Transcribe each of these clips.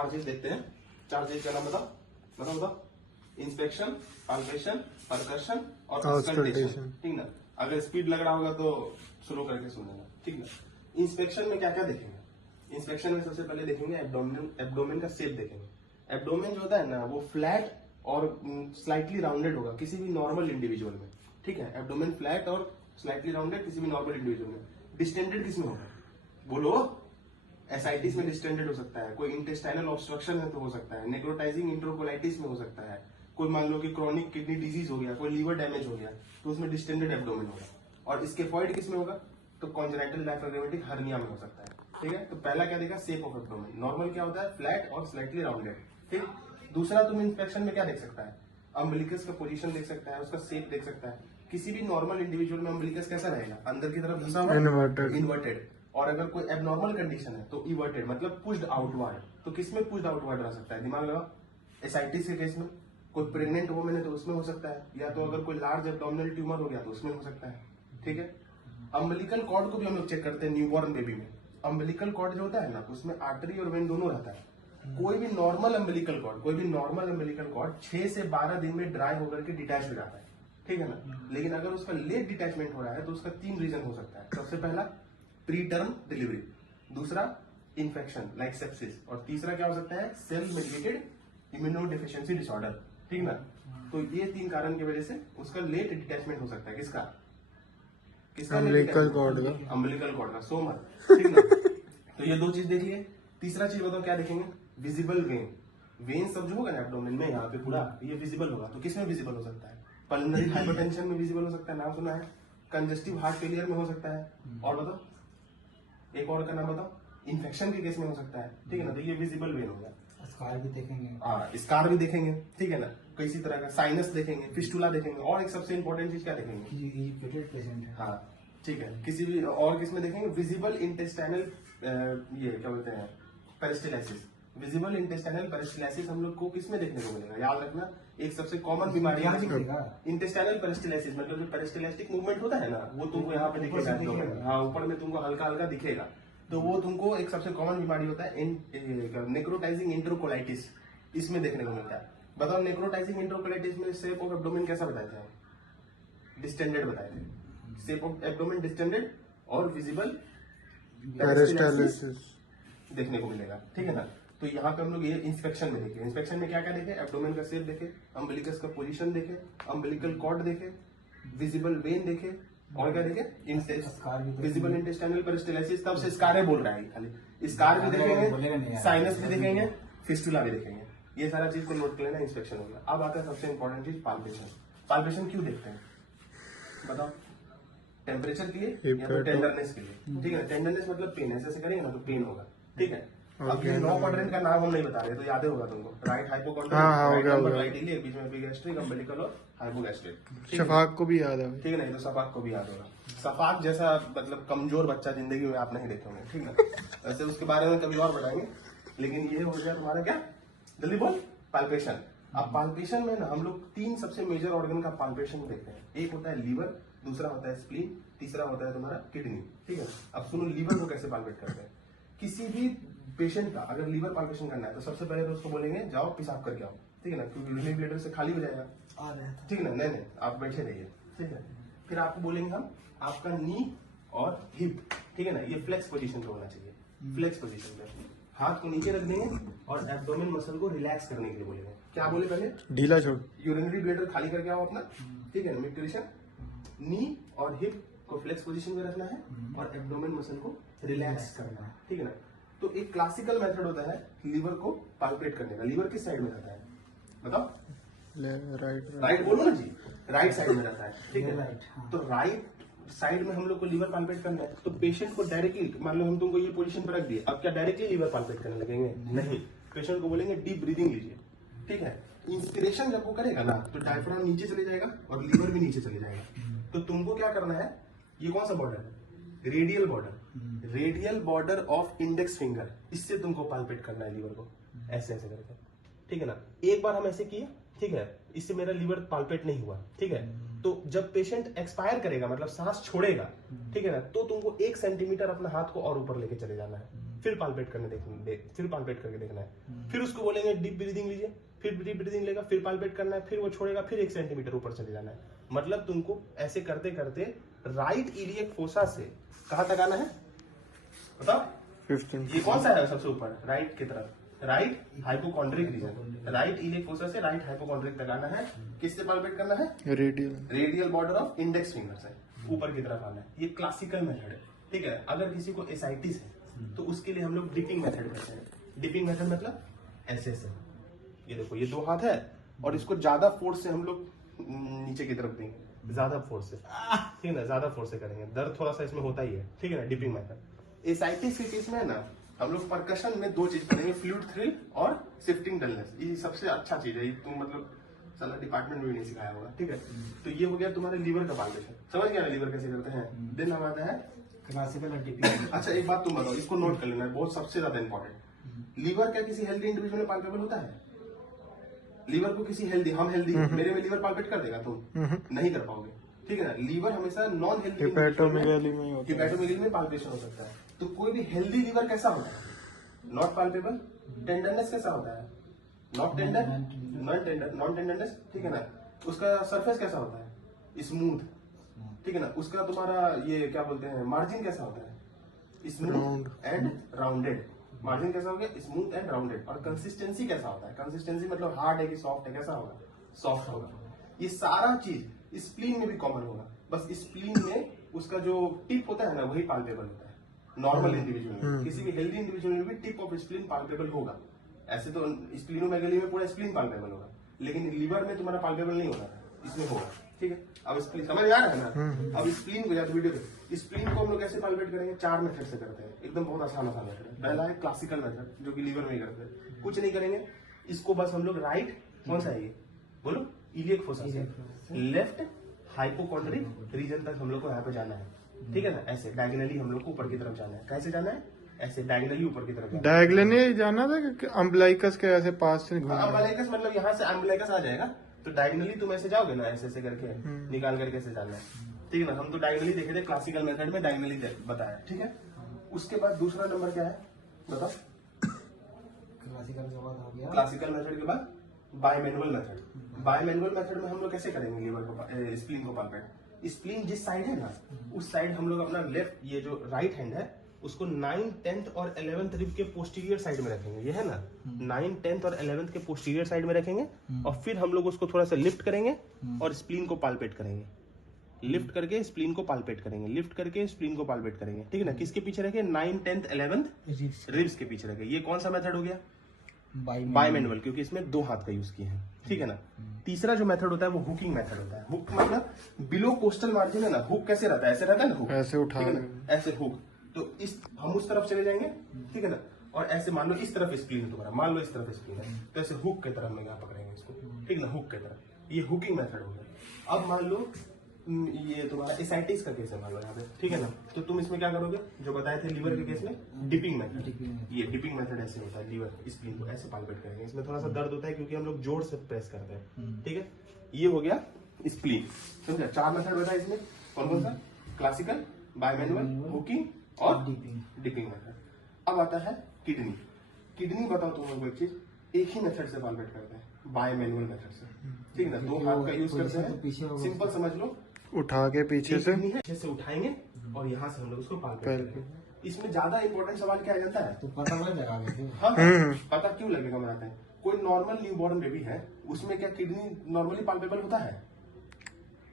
चार चीज देखते हैं। चार चीज का नाम बताओ। इंस्पेक्शन, पाल्पेशन, परकशन और ऑस्कल्टेशन। ठीक ना। अगर स्पीड लग रहा होगा तो स्लो करके सुनेगा। ठीक ना। इंस्पेक्शन में क्या क्या देखेंगे? इंस्पेक्शन में सबसे पहले देखेंगे एब्डोमेन का शेप देखेंगे। एब्डोमेन जो होता है ना वो फ्लैट और स्लाइटली राउंडेड होगा किसी भी नॉर्मल इंडिविजुअल में। ठीक है, एब्डोमेन फ्लैट और स्लाइटली राउंडेड किसी भी नॉर्मल इंडिविजुअल में। डिस्टेंडेड किसमें होगा? बोलो। एसाइटिस में डिस्टेंडेड हो सकता है, कोई इंटेस्टाइनल ऑब्स्ट्रक्शन है तो हो सकता है, नेक्रोटाइजिंग इंट्रोकोलाइटिस में हो सकता है, कोई मान लो कि क्रोनिक किडनी डिजीज हो गया, कोई लीवर डैमेज हो गया तो उसमें डिस्टेंडेड एब्डोमेन होगा। और स्केफॉइड किसमें होगा? तो कॉन्जेनाइटल डायफ्राग्मेटिक हर्निया में हो सकता है। ठीक है, तो पहला क्या देखा? Shape of abdomen. नॉर्मल क्या होता है? फ्लैट और स्लाइटली राउंडेड। ठीक। दूसरा तुम इंस्पेक्शन में क्या देख सकता है? अम्बिलिकस का पोजीशन देख सकता है, उसका शेप देख सकता है। किसी भी नॉर्मल इंडिविजुअल में अम्बिलिकस कैसा रहेगा? अंदर की तरफ घुसा हुआ, इन्वर्टेड। और अगर कोई एबनॉर्मल कंडीशन है तो इवर्टेड, मतलब पुश्ड आउटवर्ड। तो किसमें पुश्ड आउटवर्ड रह सकता है? दिमाग लगा। एसाइटिस के केस में, कोई प्रेग्नेंट वुमेन है तो उसमें हो सकता है, या तो अगर कोई लार्ज एब्डोमिनल ट्यूमर हो गया तो उसमें हो सकता है। ठीक है। अम्बिलिकल कॉर्ड को भी हम लोग चेक करते हैं न्यूबॉर्न बेबी में। अम्बिलिकल कॉर्ड जो होता है ना उसमें आर्टरी और वेन दोनों रहता है। कोई भी नॉर्मल अम्बिलिकल कॉर्ड 6 से 12 दिन में ड्राई होकर के डिटैच हो जाता है। ठीक है ना। लेकिन अगर उसका लेट डिटैचमेंट हो रहा है तो उसका 3 रीजन हो सकता है। सबसे पहला प्री टर्म डिलीवरी, दूसरा इन्फेक्शन लाइक सेप्सिस, और तीसरा क्या हो सकता है? Cell mediated immunodeficiency disorder. ठीक ना। तो ये 3 कारण की वजह से उसका लेट डिटैचमेंट हो सकता है। किसका अम्बिलिकल कॉर्ड का। सो मत। ठीक ना। तो ये 2 चीज देख लिए। तीसरा चीज बताओ क्या देखेंगे? विजिबल वेन सब जो होगा ना एब्डोमेन में यहाँ पे पूरा ये विजिबल होगा। तो किसमें विजिबल हो सकता है? पल्मोनरी हाइपरटेंशन में विजिबल हो सकता है, नाम सुना है। कंजेस्टिव हार्ट फेलियर में हो सकता है। और बताओ एक और का नाम बताओ। इन्फेक्शन के केस में हो सकता है। ठीक है ना। तो ये विजिबल वेन होगा। स्कार भी देखेंगे। हाँ, स्कार भी देखेंगे। ठीक है ना। किसी तरह का साइनस देखेंगे, फिस्टुला देखेंगे, और एक सबसे इंपॉर्टेंट चीज क्या देखेंगे? एजुकेटेड पेशेंट है। हाँ ठीक है। किसी भी और किसमें देखेंगे? विजिबल इंटेस्टाइनल, ये क्या बोलते हैं, पेरिस्टाइसिस। विजिबल इंटेस्टाइनल पेरिस्टाइसिस हम लोग को किसमें देखने को मिलेगा? याद रखना, एक सबसे कॉमन बीमारी है इंटेस्टाइनल पेरिस्टाइसिस। मतलब जो पेरिस्टाइलिस्टिक मूवमेंट होता है ना वो तुमको यहाँ पे दिखेगा। हाँ, ऊपर में तुमको हल्का हल्का दिखेगा। तो वो तुमको एक सबसे कॉमन बीमारी होता है नेक्रोटाइजिंग इंट्रोकोलाइटिस, इसमें देखने को मिलता है। बताओ नेक्रोटाइजिंग इंट्रोकोलाइटिस में शेप ऑफ एब्डोमेन कैसा बताया था? डिस्टेंडेड बताए थे। शेप ऑफ एब्डोमेन डिस्टेंडेड और विजिबल पेरिस्टाइलिस देखने को मिलेगा। ठीक है ना। तो यहाँ पे हम लोग ये इंस्पेक्शन में देखे। इंस्पेक्शन में क्या क्या देखे? एब्डोमेन का शेप देखे, अम्बिलिकस का पोजीशन देखे, अम्बिलिकल कॉर्ड देखे, विजिबल वेन देखे, और क्या देखे? Visible intestinal peristalsis. तब से स्कार बोल रहा है खाली। स्कार भी देखेंगे, साइनस भी देखेंगे, फिस्टुला भी देखेंगे। ये सारा चीज को नोट कर लेना। इंस्पेक्शन हो गया। अब आता है सबसे इंपॉर्टेंट चीज, पाल्पेशन। पाल्पेशन क्यों देखते हैं बताओ? टेम्परेचर के लिए या तो टेंडरनेस के लिए। ठीक है। टेंडरनेस मतलब पेन, ऐसे करेंगे ना तो पेन होगा। ठीक है। अब ये 9 क्वाड्रेंट का नाम हम नहीं बता रहे तो याद होगा तुमको। राइट हाइपोकॉन्ड्रियल, राइट इलियक, बीच में एपिगैस्ट्रिक, अम्बिलिकल और हाइपोगैस्ट्रिक। शफाक को भी याद है। ठीक है ना। तो शफाक को भी याद होगा। शफाक जैसा मतलब कमजोर बच्चा जिंदगी में आप नहीं देखे होंगे। ठीक है। वैसे उसके बारे में कभी और बताएंगे, लेकिन ये हो गया तुम्हारा क्या? जल्दी बोल। पाल्पेशन। अब पाल्पेशन में ना हम लोग 3 सबसे मेजर ऑर्गन का पाल्पेशन देखते हैं। एक होता है लीवर, दूसरा होता है स्प्लीन, तीसरा होता है तुम्हारा किडनी। ठीक है। अब सुनो लीवर को कैसे पाल्पेट करते हैं। किसी भी पेशेंट का अगर लीवर पाल्पेशन करना है तो सबसे पहले तो उसको बोलेंगे जाओ पेशाब करके आओ। ठीक है ना, क्योंकि यूरिनरी ब्लैडर से खाली हो जाएगा। ठीक है ना। नहीं आप बैठे रहिए। ठीक है। फिर आपको बोलेंगे हम आपका नी और हिप, ठीक है ना, ये फ्लेक्स पोजीशन पे होना चाहिए। फ्लेक्स पोजीशन पे हाथ को नीचे रख देंगे और एब्डोमेन मसल को रिलैक्स करने के लिए बोलेंगे। क्या बोले पहले? ढीला छोड़। यूरिनरी ब्लैडर खाली करके आओ अपना। ठीक है ना। मिड पोजीशन, नी और हिप को फ्लेक्स पोजीशन में रखना है और एब्डोमेन मसल को रिलैक्स करना है। ठीक है ना। तो एक क्लासिकल मेथड होता है लीवर को पाल्पेट करने का। लीवर किस साइड में रहता है बताओ? राइट बोलो ना जी। राइट साइड में रहता है। ठीक है। तो राइट साइड में हम लोग को लीवर पाल्पेट करना है। तो पेशेंट को डायरेक्टली, मान लो हम तुमको ये पोजीशन पर रख दिए, अब क्या डायरेक्टली लीवर पाल्पेट करने लगेंगे? नहीं। पेशेंट को बोलेंगे डीप ब्रीदिंग लीजिए। ठीक है। इंस्पिरेशन जब वो करेगा ना तो डायफ्राम नीचे चले जाएगा और लीवर भी नीचे चले जाएगा। तो तुमको क्या करना है? ये कौन सा बॉर्डर है? Radial border. Radial border of index finger, इससे तुमको पाल्पेट करना है लीवर को, ऐसे ऐसे करके। ठीक है ना। एक बार हम ऐसे किए, ठीक है, इससे मेरा लीवर पाल्पेट नहीं हुआ। ठीक है। तो जब पेशेंट एक्सपायर करेगा मतलब सांस छोड़ेगा, ठीक है ना, तो तुमको 1 सेंटीमीटर अपना हाथ को और ऊपर लेके चले जाना है। फिर पाल्पेट करके देखना है, फिर उसको बोलेंगे डीप ब्रीदिंग लीजिए, फिर डीप ब्रीदिंग लेगा, फिर पाल्पेट करना है, फिर वो छोड़ेगा, फिर 1 सेंटीमीटर ऊपर चले जाना है। मतलब तुमको ऐसे करते करते राइट इलियक फोसा से कहां तक आना है बताओ? 15। ये कौन सा है सबसे ऊपर? राइट की तरफ, right hypochondriac region, right iliac fossa से राइट हाइपोकॉन्ड्रिक तक आना है। किससे पाल्पेट करना है? Radial border of index finger से ऊपर की तरफ आना है। ये क्लासिकल मेथड है, ठीक है। अगर किसी को एसाइटिस है तो उसके लिए हम लोग डिपिंग मेथड करते हैं। डिपिंग मेथड मतलब ऐसे से, ये देखो ये 2 हाथ है और इसको ज्यादा फोर्स से हम लोग नीचे की तरफ देंगे, ज्यादा फोर्स से, ठीक है ना, ज्यादा फोर्स से करेंगे, दर्द थोड़ा सा इसमें होता ही है, ठीक है ना। Dipping method. एसाइटिस के केस में ना हम लोग परकशन में 2 चीज करेंगे, फ्लूइड थ्रिल और शिफ्टिंग डलनेस। ये सबसे अच्छा चीज है, ये तुम मतलब साला डिपार्टमेंट में भी नहीं सिखाया होगा, ठीक है। तो ये हो गया तुम्हारे लीवर का पाल्पेशन, समझ गया ना लीवर कैसे करते हैं। देन हम आता है क्लासिकल और डिपिंग। अच्छा एक बात तुम बताओ, इसको नोट कर लेना है, बहुत सबसे ज्यादा इंपॉर्टेंट। लीवर क्या किसी हेल्दी इंडिविजुअल में पाल्पेबल होता है? लीवर को किसी हेल्दी, हम हेल्दी, मेरे में लीवर पाल्पेट कर देगा तुम? नहीं कर पाओगे, ठीक है ना। लीवर हमेशा नॉन हेल्दी हिपैटोमेगाली में पाल्पेशन हो सकता है। तो कोई भी हेल्दी लीवर कैसा होता है? Not palpable. टेंडरनेस कैसा होता है? नॉट टेंडर, नॉन टेंडरनेस, ठीक है ना। उसका सरफेस कैसा होता है? स्मूथ, ठीक है ना। उसका तुम्हारा ये क्या बोलते हैं, मार्जिन कैसा होता है? Smooth and rounded. मार्जिन कैसा हो गया? Smooth and rounded. और कंसिस्टेंसी कैसा होता है? कंसिस्टेंसी मतलब हार्ड है कि सॉफ्ट है, कैसा होगा? सॉफ्ट होगा। ये सारा चीज स्प्लीन में भी कॉमन होगा, बस स्प्लीन में उसका जो टिप होता है ना वही पाल्पेबल होता है। नॉर्मल इंडिविजुअल में, किसी भी हेल्दी इंडिविजुअल में भी टिप ऑफ स्प्लीन पाल्पेबल होगा। ऐसे तो स्प्लीनोमेगाली में पूरा स्प्लीन पाल्पेबल होगा, लेकिन लीवर में तुम्हारा पाल्पेबल नहीं होगा, इसमें होगा, ठीक है। अब स्प्लीन समझ आ रहा है ना। अब स्प्लीन को याद वीडियो पे, स्प्लीन को हम लोग कैसे पाल्पेट करेंगे? 4 मेथड से करते हैं, एकदम बहुत आसान मेथड है। पहला है क्लासिकल मेथड, जो कि लीवर में ही करते हैं। कुछ नहीं करेंगे, इसको बस हम लोग राइट, कौन सा है ये बोलो? इलियक फोसा से लेफ्ट हाइपोकॉन्ड्रिक रीजन तक हम लोग को यहाँ पे जाना है, ठीक है ना। ऐसे डायगोनली हम लोग को ऊपर की तरफ जाना है। कैसे जाना है? ऐसे डायगोनली ऊपर की तरफ। डायगोनली जाना था कि अम्बलाइकस के ऐसे पास से घूमना? अम्बलाइकस मतलब यहाँ से अम्बलाइकस आ जाएगा, तो डायगोनली तुम ऐसे जाओगे ना, ऐसे ऐसे करके निकाल करके ऐसे जाना है, ठीक है ना। हम तो डायगोनली देखे थे, क्लासिकल मेथड में डायगोनली बताया, ठीक है। उसके बाद दूसरा नंबर क्या है बताओ? क्लासिकल के बाद हो गया, क्लासिकल मेथड के बाद बायमैनुअल मेथड। बायमैनुअल मेथड में हम लोग कैसे करेंगे लीवर को, स्प्लीन को पाल्पेट? स्प्लीन जिस साइड है ना, उस साइड हम लोग अपना लेफ्ट, ये जो राइट हैंड है उसको 9th, 10th और 11th रिब के पोस्टीरियर साइड में रखेंगे, ये है ना। 9th, 10th और 11th के पोस्टीरियर साइड में रखेंगे और फिर हम लोग उसको थोड़ा सा लिफ्ट करेंगे और स्प्लीन को पाल्पेट करेंगे। लिफ्ट करके स्प्लीन को पाल्पेट करेंगे, लिफ्ट करके स्प्लीन को पाल्पेट करेंगे, ठीक है ना। किसके पीछे रखे? 9th, 10th, 11th रिब्स के पीछे रखे। ये कौन सा मेथड हो गया? बायमैनुअल, क्योंकि इसमें 2 हाथ का यूज किए हैं, ठीक है ना। तीसरा जो मेथड होता है वो हुकिंग मेथड होता है। हुक मतलब बिलो कोस्टल मार्जिन है ना, हुक कैसे रहता है? ऐसे रहता है ना हुक, ऐसे उठा, ऐसे हुक। तो इस हम उस तरफ चले जाएंगे, ठीक है ना। और ऐसे मान लो इस तरफ स्प्लीन है तुम्हारा, मान लो इस तरफ स्प्लीन है, तो ऐसे हुक की तरफ में यहाँ पकड़ेंगे इसको, ठीक है ना, हुक की तरफ। ये हुकिंग मेथड हो गया। अब मान लो ये तुम्हारा एसाइटिस का केस है मान लो यहाँ पे, ठीक है ना। तो तुम इसमें क्या करोगे? जो बताए थे लीवर के केस में, डिपिंग मेथड। ये डिपिंग मेथड ऐसे होता है, लीवर स्प्लीन को ऐसे पाल्पेट करेंगे। इसमें थोड़ा सा दर्द होता है क्योंकि हम लोग जोर से प्रेस करते हैं, ठीक है। ये हो गया स्प्लीन, समझा। 4 मेथड बताया इसमें, कौन कौन सा? क्लासिकल, बायमैनुअल, हुकिंग और डिपिंग मेथड। अब आता है किडनी। किडनी बताओ तुम लोग एक चीज, एक ही मेथड से पाल्पेट करते हैं, बायमैनुअल मेथड से, ठीक है ना। 2 हाथ का यूज करते हैं, सिंपल समझ लो, उठा के पीछे से उठाएंगे और यहाँ से हम लोग उसको पाल्पेट करेंगे। इसमें ज्यादा इंपॉर्टेंट सवाल क्या आ जाता है? तो पता लग जाएगा। हाँ, पता क्यों लगेगा? बनाते हैं कोई नॉर्मल न्यूबॉर्न बेबी है, उसमें क्या किडनी नॉर्मली पाल्पेबल होता है?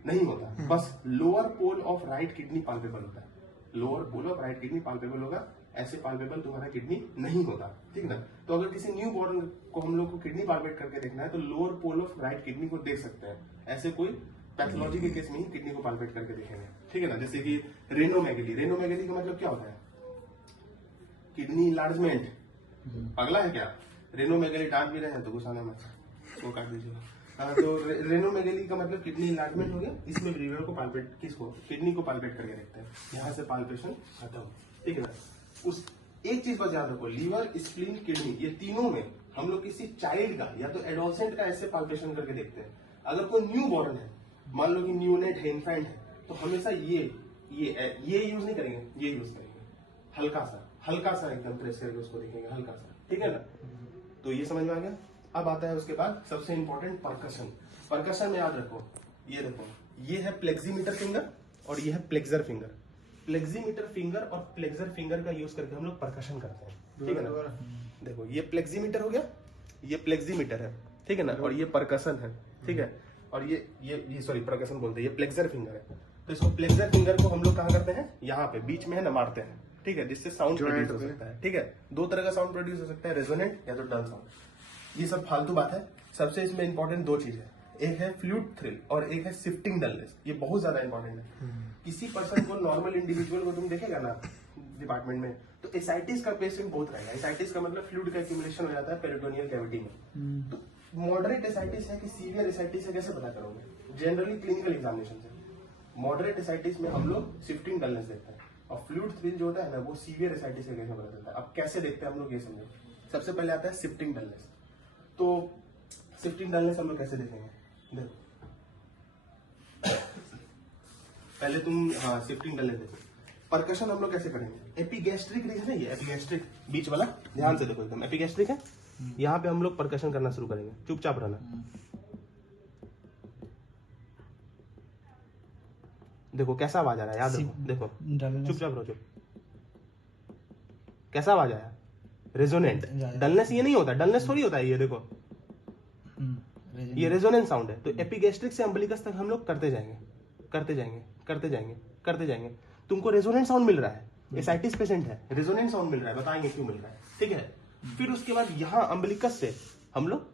नहीं होता। बस lower pole of right kidney palpable होता है, lower pole of right kidney palpable होगा, ऐसे पाल्पेबल तुम्हारा किडनी नहीं होता, ठीक है ना। तो अगर किसी न्यू बॉर्न को हम लोग को किडनी पाल्पेट करके देखना है तो lower pole of right kidney को देख सकते हैं। ऐसे कोई पैथोलॉजी के केस में ही किडनी को पाल्पेट करके देखेंगे, ठीक है ना। जैसे कि रेनोमेगली, रेनोमेगली का मतलब क्या होता है? Kidney enlargement. अगला है क्या? रेनोमेगली डांट भी रहे हैं तो गुस्सा मत, वो काट दीजिएगा। हाँ, तो रेनोमेगली का मतलब किडनी इनलार्जमेंट हो गया। इसमें लीवर को पाल्पेट, किसको? किडनी को पाल्पेट करके देखते हैं, यहाँ से पाल्पेशन खत्म, ठीक है ना। उस एक चीज बस याद रखो, लीवर, स्प्लीन, किडनी, ये तीनों में हम लोग किसी चाइल्ड का या तो एडोलसेंट का ऐसे पाल्पेशन करके देखते हैं। अगर कोई न्यू बॉर्न है, मान लो कि न्यूनेट है, इन्फेंट है, तो हमेशा ये यूज नहीं करेंगे, ये यूज करेंगे। हल्का सा एकदम प्रेस करके उसको देखेंगे, हल्का सा, ठीक है ना। तो ये समझ में आ गया। अब आता है उसके बाद सबसे इंपॉर्टेंट परकशन। परकशन में याद रखो, ये देखो, ये है प्लेक्सीमीटर फिंगर और ये है प्लेक्सर फिंगर। प्लेक्सीमीटर फिंगर और प्लेक्सर फिंगर का यूज करके हम लोग परकशन करते हैं, ठीक है ना। देखो ये प्लेक्सीमीटर हो गया, ये प्लेक्सीमीटर है, ठीक है ना, और ये परकशन है, ठीक है। और ये सॉरी परकशन बोलते हैं, ये प्लेक्सर फिंगर है। तो इसको प्लेक्सर फिंगर को हम लोग कहाँ करते हैं, यहाँ पे बीच में है ना मारते हैं, ठीक है, जिससे साउंड प्रोड्यूस हो सकता है, ठीक है। दो तरह का साउंड प्रोड्यूस हो सकता है, रेजोनेंट या तो डल साउंड। ये सब फालतू बात है। सबसे इसमें इंपॉर्टेंट दो चीज है, एक है फ्लूट थ्रिल और एक है शिफ्टिंग डलनेस। ये बहुत ज्यादा इंपॉर्टेंट है। किसी पर्सन को, नॉर्मल इंडिविजुअल को तुम देखेगा ना डिपार्टमेंट में, तो एसाइटिस का पेशेंट बहुत रहेगा। एसाइटिस का मतलब फ्लूइड का एक्यूमुलेशन हो जाता है पेरिटोनियल कैविटी में। तो मॉडरेट एसाइटिस है कि सीवियर एसाइटिस है, कैसे पता करोगे? जनरली क्लिनिकल एग्जामिनेशन से। मॉडरेट एसाइटिस में हम लोग शिफ्टिंग डलनेस देखते हैं, और फ्लूइड थ्रिल जो होता है ना, वो सीवियर एसाइटिस से कैसे पता चलता है। अब कैसे देखते हैं हम लोग, ये समझो। सबसे पहले आता है शिफ्टिंग डलनेस। तो शिफ्टिंग डलनेस हम लोग कैसे देखेंगे, देखो पहले तुम, हाँ शिफ्टिंग डलनेस देखो। परकशन हम लोग कैसे करेंगे, एपिगैस्ट्रिक रीजन है ये, एपिगैस्ट्रिक बीच वाला, ध्यान से देखो एकदम एपिगैस्ट्रिक है। यहाँ पे हम लोग परकशन करना शुरू करेंगे, चुपचाप रहना। देखो कैसा आवाज आ रहा है, याद रखो, देखो चुपचाप रहो, चुप। कैसा आवाज आया, रेजोनेंट। डलनेस ये नहीं होता, डलनेस थोड़ी होता है ये, देखो ये रेजोनेंस साउंड है। तो एपिगैस्ट्रिक से अम्बिलिकस तक हम लोग करते जाएंगे, करते जाएंगे, करते जाएंगे, करते जाएंगे। तुमको रेजोनेंट साउंड मिल रहा है, एसाइटिस पेशेंट है, रेजोनेंट साउंड मिल रहा है, बताएंगे क्यों मिल रहा है, ठीक है। फिर उसके बाद यहाँ अम्बिलिकस से हम लोग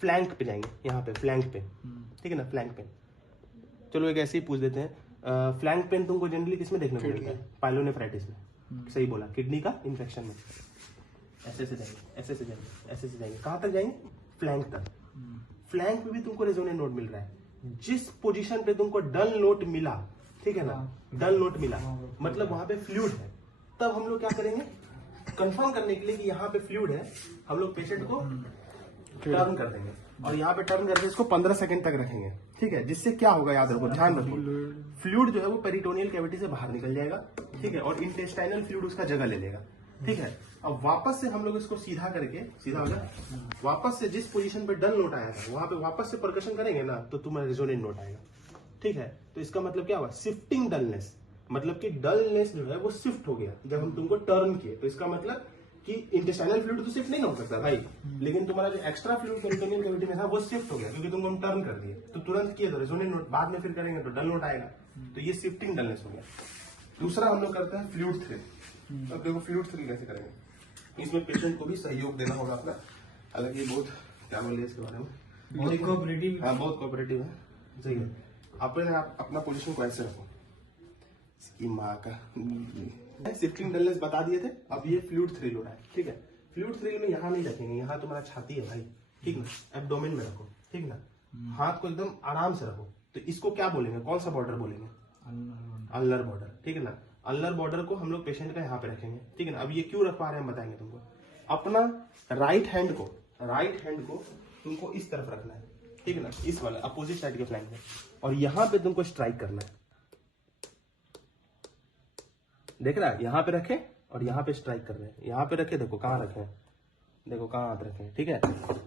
फ्लैंक पे जाएंगे, यहाँ पे फ्लैंक पे, ठीक है ना, फ्लैंक पे। चलो एक ऐसे ही पूछ देते हैं, फ्लैंक पेन तुमको जनरली किसमें देखने को मिलता है, पाइलोनेफ्राइटिस में, सही बोला, किडनी का इंफेक्शन में। ऐसे से जाएंगे, ऐसे से जाएंगे, ऐसे से जाएंगे, कहां तक जाएंगे, फ्लैंक तक। फ्लैंक पे भी तुमको रेजोनेंट नोट मिल रहा है। जिस पोजीशन पे तुमको डल नोट मिला, ठीक है ना, डल नोट मिला मतलब वहां पे फ्लूइड है। तब हम लोग क्या करेंगे, कंफर्म करने के लिए कि यहाँ पे फ्लूइड है, हम लोग पेशेंट को टर्न कर देंगे, और यहाँ पे टर्न करके इसको 15 सेकंड तक रखेंगे, ठीक है। जिससे क्या होगा, याद रखो, ध्यान रखो, फ्लूइड जो है वो पेरिटोनियल कैविटी से बाहर निकल जाएगा, ठीक है, और इंटेस्टाइनल फ्लूइड उसका जगह ले लेगा, ठीक है। अब वापस से हम लोग इसको सीधा करके, सीधा हो गया, वापस से जिस पोजीशन पे डल नोट आया था वहां पे वापस से परकशन करेंगे ना, तो तुम्हारा रेजोनेंट नोट आएगा, ठीक है। तो इसका मतलब क्या हुआ, शिफ्टिंग डलनेस, मतलब कि डलनेस जो है वो शिफ्ट हो गया जब हम तुमको टर्न किए। तो इसका मतलब कि इंटेस्टाइनल फ्लूइड तो शिफ्ट नहीं हो सकता भाई, लेकिन तुम्हारा जो एक्स्ट्रा फ्लूइड पेरिटोनियल कैविटी में था वो शिफ्ट हो गया, क्योंकि तुमको हम टर्न कर दिए। तो तुरंत किए तो रेजोनेंट नोट, बाद में फिर करेंगे तो डल नोट आएगा। तो ये शिफ्टिंग डलनेस हो गया। दूसरा हम लोग करते हैं फ्लूइड थ्रिल। अब देखो फ्लूइड थ्रिल कैसे करेंगे, इसमें पेशेंट को भी सहयोग देना होगा अपना। हालांकि ये बहुत क्या बोल इसके बारे में, बहुत कोऑपरेटिव, हाँ बहुत कोऑपरेटिव है, सही है। अपने आप अपना पोजीशन को ऐसे रखो, इसकी माँ का। शिफ्टिंग डलनेस बता दिए थे, अब ये फ्लूइड थ्रिल हो रहा है, ठीक है। फ्लूइड थ्रिल में यहाँ नहीं रखेंगे, यहाँ तुम्हारा छाती है भाई, ठीक ना, एब्डोमेन में रखो, ठीक ना, हाथ को एकदम आराम से रखो। तो इसको क्या बोलेंगे, कौन सा बॉर्डर बोलेंगे, अल्नर बॉर्डर, ठीक है ना। अल्नर बॉर्डर को हम लोग पेशेंट का यहाँ पे रखेंगे, ठीक है ना। अब ये क्यों रख पा रहे हैं हम बताएंगे तुमको। अपना राइट हैंड को तुमको इस तरफ रखना है, ठीक है ना, इस वाला अपोजिट साइड के फ्लैंक में, और यहाँ पे तुमको स्ट्राइक करना है, देख रहा है, यहाँ पे रखे और यहाँ पे स्ट्राइक कर रहे हैं, यहाँ पे रखे, देखो कहाँ रखे हैं, देखो कहाँ हाथ रखे हैं, ठीक है,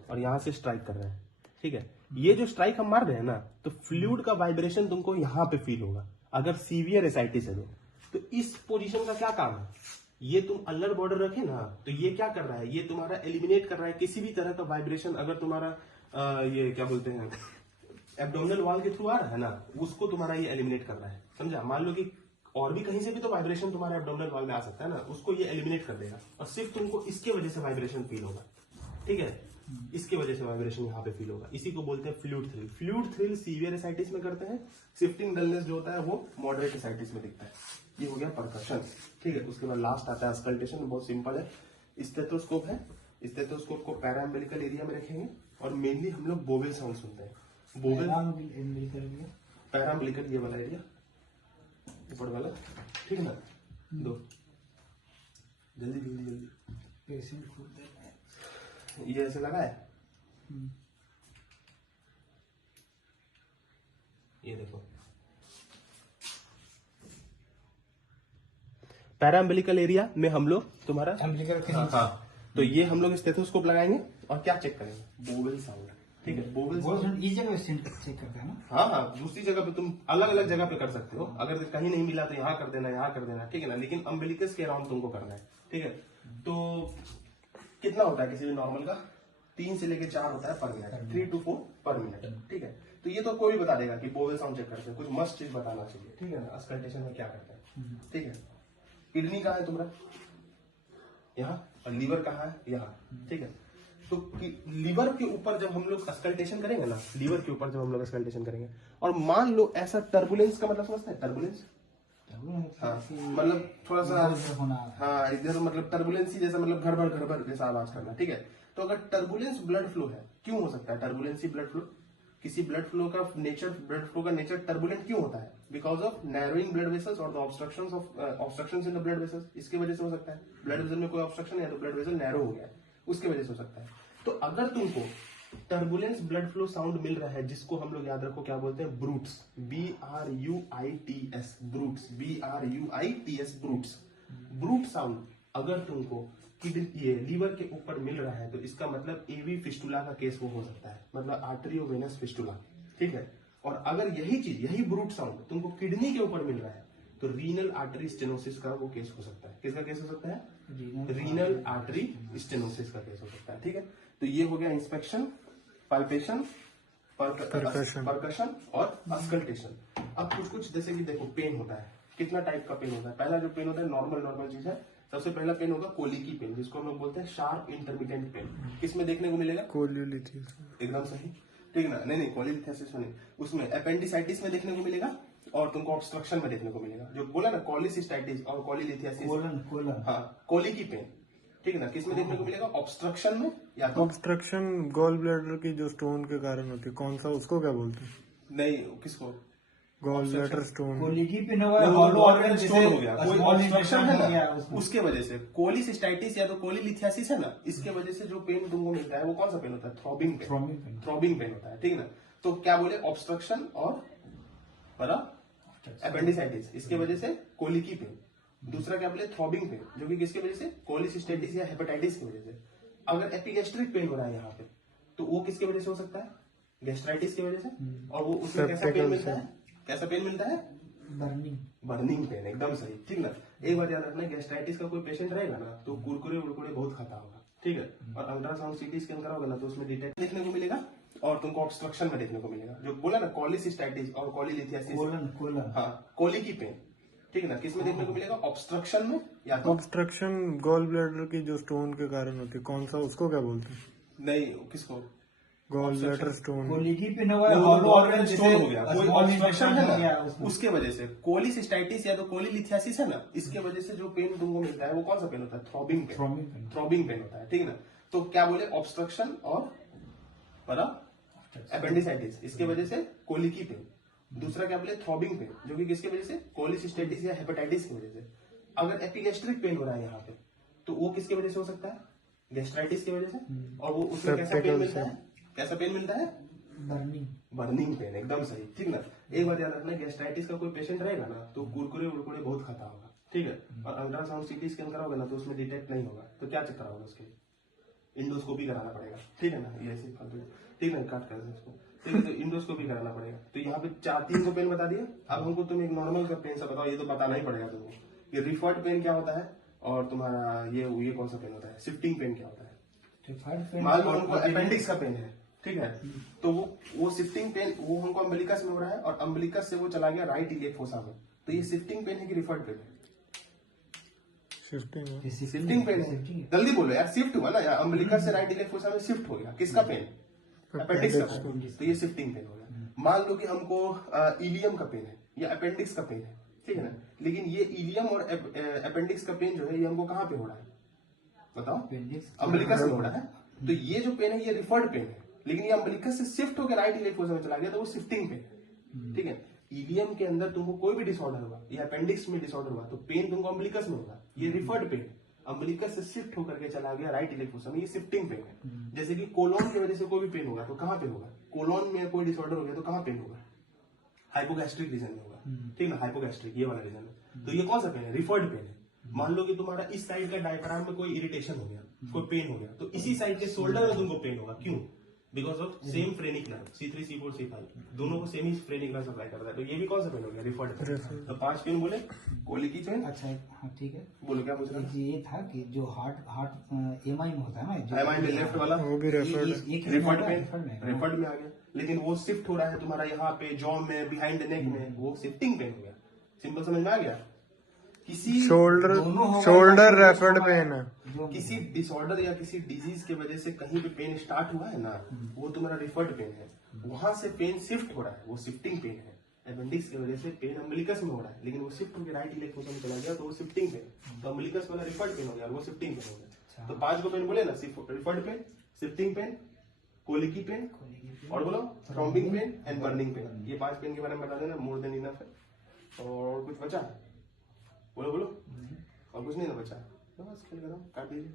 और यहाँ से स्ट्राइक कर रहे हैं, ठीक है। ये जो स्ट्राइक हम मार रहे हैं ना, तो फ्लूइड का वाइब्रेशन तुमको यहाँ पे फील होगा अगर सीवियर एसाइटिस है तो इस पोजीशन का क्या काम है, ये तुम अल्नर बॉर्डर रखे ना, तो ये क्या कर रहा है, ये तुम्हारा एलिमिनेट कर रहा है किसी भी तरह का वाइब्रेशन। अगर तुम्हारा ये क्या बोलते हैं एब्डोमिनल वॉल के थ्रू आ रहा है ना, उसको तुम्हारा ये एलिमिनेट कर रहा है, समझा। मान लो कि और भी कहीं से भी तो वाइब्रेशन तुम्हारे एब्डोमिनल वॉल में आ सकता है ना, उसको ये एलिमिनेट कर देगा, और सिर्फ तुमको इसके वजह से वाइब्रेशन फील होगा, ठीक है, इसके वजह से वाइब्रेशन यहाँ पे फील होगा। इसी को बोलते हैं fluid thrill. Fluid thrill severe ascites में करते हैं, शिफ्टिंग डलनेस जो होता है वो मॉडरेट एसाइटिस में दिखता है। ये हो गया परकशन, ठीक है। उसके बाद लास्ट आता है अस्कल्टेशन, बहुत सिंपल है। स्टेथोस्कोप है, स्टेथोस्कोप को पैराम्बिलिकल एरिया में रखेंगे, और मेनली हम लोग बोवेल साउंड सुनते हैं। बोवेल पैराम्बिलिकल, ये वाला एरिया ऊपर वाला, ठीक है ना। दो जल्दी जल्दी जल्दी, पेशेंट खुद ये ऐसे लगा है, ये देखो पैरा अम्बिलिकल एरिया में हम लोग तुम्हारा एम्बिलिकल के हाँ, तो ये हम लोग स्टेथोस्कोप लगाएंगे और क्या चेक करेंगे, बोवेल साउंड। ठीक है, बोवेल साउंड इस जगह चेक करते हैं ना। हाँ हाँ, दूसरी जगह पे तुम अलग अलग जगह पे कर सकते हो, अगर कहीं नहीं मिला तो यहाँ कर देना, यहाँ कर देना, ठीक है ना, लेकिन अम्बिलिकस के अराउंड तुमको करना है। ठीक है, तो कितना होता है किसी भी नॉर्मल का, 3 से लेके 4 होता है पर मिनट, 3 to 4 पर मिनट। ठीक है, तो ये तो कोई भी बता देगा कि बोवेल साउंड चेक करते हैं, कुछ मस्ट चीज बताना चाहिए। ठीक है ना, अस्कल्टेशन में क्या करते हैं। ठीक है, किडनी कहाँ है तुम्हारा, यहाँ, और लीवर कहाँ है, यहाँ। ठीक है, तो लीवर के ऊपर जब हम लोग अस्कल्टेशन करेंगे ना, लीवर के ऊपर जब हम लोग अस्कल्टेशन करेंगे, और मान लो ऐसा टर्बुलेंस का मतलब समझते हैं, टर्बुलेंस, हाँ, मतलब थोड़ा सा, हाँ इधर मतलब टर्बुलेंसी जैसा, मतलब घड़बड़ जैसा आवाज करना। ठीक है, तो अगर टर्बुलेंस ब्लड फ्लो है, क्यों हो सकता है टर्बुलेंसी ब्लड फ्लो, किसी ब्लड फ्लो का नेचर टर्बुलेंट क्यों होता है, because of narrowing blood vessels और the obstructions in the blood vessels, इसकी वजह से हो सकता है। ब्लड वेसल में कोई ऑब्स्ट्रक्शन है तो ब्लड वेसल नैरो हो गया है, उसकी वजह से हो सकता है। तो अगर तुमको टर्बुलेंस ब्लड फ्लो साउंड मिल रहा है, जिसको हम लोग याद रखो क्या बोलते हैं, ब्रूट्स, BRUITS, ब्रूट्स, BRUITS, ब्रूट्स, ब्रूट साउंड अगर तुमको ये लीवर के ऊपर मिल रहा है, तो इसका मतलब एवी फिस्टुला का केस वो हो सकता है, मतलब आर्टरियोवेनस फिस्टुला। ठीक है, और अगर यही ब्रूट साउंड तुमको किडनी के ऊपर मिल रहा है, तो रीनल आर्टरी स्टेनोसिस का वो केस हो सकता है। किसका केस हो सकता है, रीनल आर्टरी स्टेनोसिस का केस हो सकता है। ठीक है, तो ये हो गया इंस्पेक्शन, पाल्पेशन, परकशन और अस्कल्टेशन। अब कुछ जैसे कि देखो, पेन होता है, कितना टाइप का पेन होता है। पहला जो पेन होता है नॉर्मल चीज है, सबसे पहला पेन होगा कोलिकी पेन, जिसको हम लोग बोलते हैं शार्प इंटरमिटेंट पेन। किसमें देखने को मिलेगा, कोलियोलिथिस, एकदम सही, ठीक है ना, नहीं कोलिलिथियासिस में नहीं, उसमें अपेंडिसाइटिस में देखने को मिलेगा, और तुमको ऑब्स्ट्रक्शन में देखने को मिलेगा। जो बोला ना कॉलिसिस्टाइटिस और कॉलिलिथियासिस, कोलन, हाँ, कोलिकी पेन, ठीक है ना, किसमें देखने को मिलेगा, ऑब्स्ट्रक्शन में, या तो ऑब्स्ट्रक्शन गॉल ब्लैडर की जो स्टोन के कारण होती है, कौन सा, उसको क्या बोलते हैं, नहीं, किसको, गॉल ब्लैडर स्टोन, कोलिकी पे स्टोन हो गया, कोई ऑब्स्ट्रक्शन है ना, उसके वजह से कोलिसिस्टाइटिस या तो कोलिलिथियासिस है ना, इसके वजह से जो पेन तुमको मिलता है वो कौन सा पेन होता है, थ्रॉबिंग पेन होता है। ठीक है ना, तो क्या बोले, ऑब्स्ट्रक्शन और अपेंडिसाइटिस, इसके वजह से कोलिकी पेन। दूसरा क्या बोले, थ्रॉबिंग पेन, जो कि किसके वजह से, कोलिसिस्टाइटिस या हेपेटाइटिस की वजह से। अगर एपिगैस्ट्रिक पेन हो रहा है यहाँ पे, तो वो किसके वजह से हो सकता है, गैस्ट्राइटिस की वजह से। और वो उसमें कैसा पेन मिलता है, कैसा पेन मिलता है, बर्निंग पेन, एकदम सही। ठीक ना, एक बार याद रखना, गैस्ट्राइटिस का कोई पेशेंट रहेगा ना, तो कुरकुरे उड़कुरे बहुत खाता होगा। ठीक है, और अल्ट्रासाउंड सीटी स्कैन कराओगे ना, तो उसमें डिटेक्ट देखने को मिलेगा, और तुमको ऑब्स्ट्रक्शन में देखने को मिलेगा। जो बोला ना कॉलिसिस्टाइटिस और कॉलिलिथियासिस, हाँ, कोलिकी पेन, ठीक है ना, किसमें देखने को मिलेगा, ऑब्स्ट्रक्शन में, या तो ऑब्स्ट्रक्शन गॉल ब्लैडर की जो स्टोन के कारण होती है, कौन सा, उसको क्या बोलते हैं, नहीं, किसको, गॉल ब्लैडर स्टोन, कोलिकी पे स्टोन हो गया, कोई ऑब्स्ट्रक्शन है ना, उसके वजह से। कोलिसिस्टाइटिस या तो कोलिलिथियासिस है ना, इसके वजह से जो पेन तुमको मिलता है वो कौन सा पेन होता है, थ्रॉबिंग पेन होता है। ठीक है ना, तो क्या बोले, ऑब्स्ट्रक्शन और अपेंडिसाइटिस, इसके वजह से कोलिकी पेन। दूसरा क्या बोले, थ्रॉबिंग पेन, जो कि किसकी वजह से, कोलिसिस्टाइटिस या हेपेटाइटिस की वजह से। अगर एपिगैस्ट्रिक पेन हो रहा है यहाँ पे, तो वो किसकी वजह से हो सकता है, गैस्ट्राइटिस की वजह से। और वो उसमें कैसा पेन मिलता है, कैसा पेन मिलता है, बर्निंग पेन, एकदम सही। ठीक ना, एक बार याद रखना, गैस्ट्राइटिस का कोई पेशेंट रहेगा ना, तो कुरकुरे उड़कुरे बहुत खाता होगा। ठीक है, और अल्ट्रासाउंड सीटी स्कैन कराओगे ना, तो उसमें डिटेक्ट नहीं होगा, तो क्या चेक कराओगे, उसके इंडोस्कोपी कराना पड़ेगा। ठीक है ना, ये ऐसे ठीक है, काट कर इसको, ठीक है, तो इंडोस्कोपी कराना पड़ेगा। तो यहाँ पे 4-3 को पेन बता दिया। अब हमको तुम एक नॉर्मल का पेन सा बताओ, ये तो बताना ही पड़ेगा तुमको, ये रिफर्ड पेन क्या होता है, और तुम्हारा ये कौन सा पेन होता है, शिफ्टिंग पेन क्या होता है। मान लो हमको अपेंडिक्स का पेन है, ठीक है, तो वो शिफ्टिंग पेन वो हमको अम्बिलिकस में हो रहा है, और अम्बिलिकस से वो चला गया राइट इलियक फोसा में, तो ये शिफ्टिंग पेन है कि रिफर्ड पेन है, शिफ्टिंग पेन है। जल्दी बोलो यार, शिफ्ट हुआ ना यार, अम्बिलिकस से राइट इलियक फोसा में शिफ्ट हो गया, किसका पेन, अपेंडिक्स का पेन, तो ये शिफ्टिंग पेन हो गया। मान लो कि हमको इलियम का पेन है या अपेंडिक्स का पेन है, ठीक है ना, लेकिन ये इलियम और अपेंडिक्स का पेन जो है, ये हमको कहाँ पे हो रहा है, बताओ, अम्बिलिकस में हो रहा है, तो ये जो पेन है ये रिफर्ड पेन है, लेकिन ये अम्बिलिकस से शिफ्ट होकर राइट इलियक फोसा में चला गया, तो वो शिफ्टिंग पेन है। ठीक है, इलियम के अंदर तुमको कोई भी डिसऑर्डर हुआ या अपेंडिक्स में डिसऑर्डर हुआ, तो पेन तुमको अम्बिलिकस में होगा, ये रिफर्ड पेन, अम्बिलिकस से शिफ्ट होकर के चला गया राइट इलियक फोसा में, ये शिफ्टिंग पेन है। जैसे कि कोलोन की वजह से कोई भी पेन होगा, तो कहाँ पे होगा, कोलोन में कोई डिसऑर्डर हो गया तो कहाँ पेन होगा, हाइपोगैस्ट्रिक रीजन में होगा। ठीक है ना, हाइपोगैस्ट्रिक, ये वाला रीजन है, तो ये कौन सा पेन है, रिफर्ड पेन है। मान लो कि तुम्हारा इस साइड का डायफ्राम में कोई इरिटेशन हो गया, कोई पेन हो गया, तो इसी साइड के शोल्डर में तुमको पेन होगा। क्यों? Because of same phrenic nerve C3, C4, C5 दोनों को सेम ही फ्रेनिक नर्व सप्लाई करता है। तो ये भी कौन सा पेन हो गया? Referred pain. तो 5 पेन बोले, कोलिकी पेन। अच्छा हाँ ठीक है। बोलो क्या पूछ रहा था? ये था कि जो हार्ट एमआई में होता है ना, जो एमआई में लेफ्ट वाला वो भी रेफर्ड रिफर्ड पेन, रिफर्ड में आ गया। लेकिन वो शिफ्ट हो रहा है तुम्हारा यहाँ पे जॉ में, बिहाइंड द नेक में, वो शिफ्टिंग पेन हो गया। सिंपल समझ में आ गया? किसी शोल्डर रेफर्ड पेन है। किसी डिसऑर्डर या किसी डिजीज के वजह से कहीं पे पेन स्टार्ट हुआ है ना, वो तुम्हारा रिफर्ड पेन है। वहां से पेन शिफ्ट हो रहा है, वो शिफ्टिंग पेन है। अपेंडिक्स की वजह से पेन अम्बिलिकस में हो रहा है, लेकिन वो शिफ्ट होकर राइट इलेक्ट में चला गया, तो वो शिफ्टिंग पेन। तो अम्बिलिकस वाला रिफर्ड पेन हो गया, वो शिफ्टिंग पेन हो गया। तो 5 को पेन बोले ना, referred pain, shifting pain, colicky pain, और बोलो throbbing pain and burning pain. ये 5 पेन के बारे में बता देना, मोर देन इनफ है। और कुछ बचा? बोलो बोलो, और कुछ नहीं ना बचा? बस खेल कर काट दीजिए।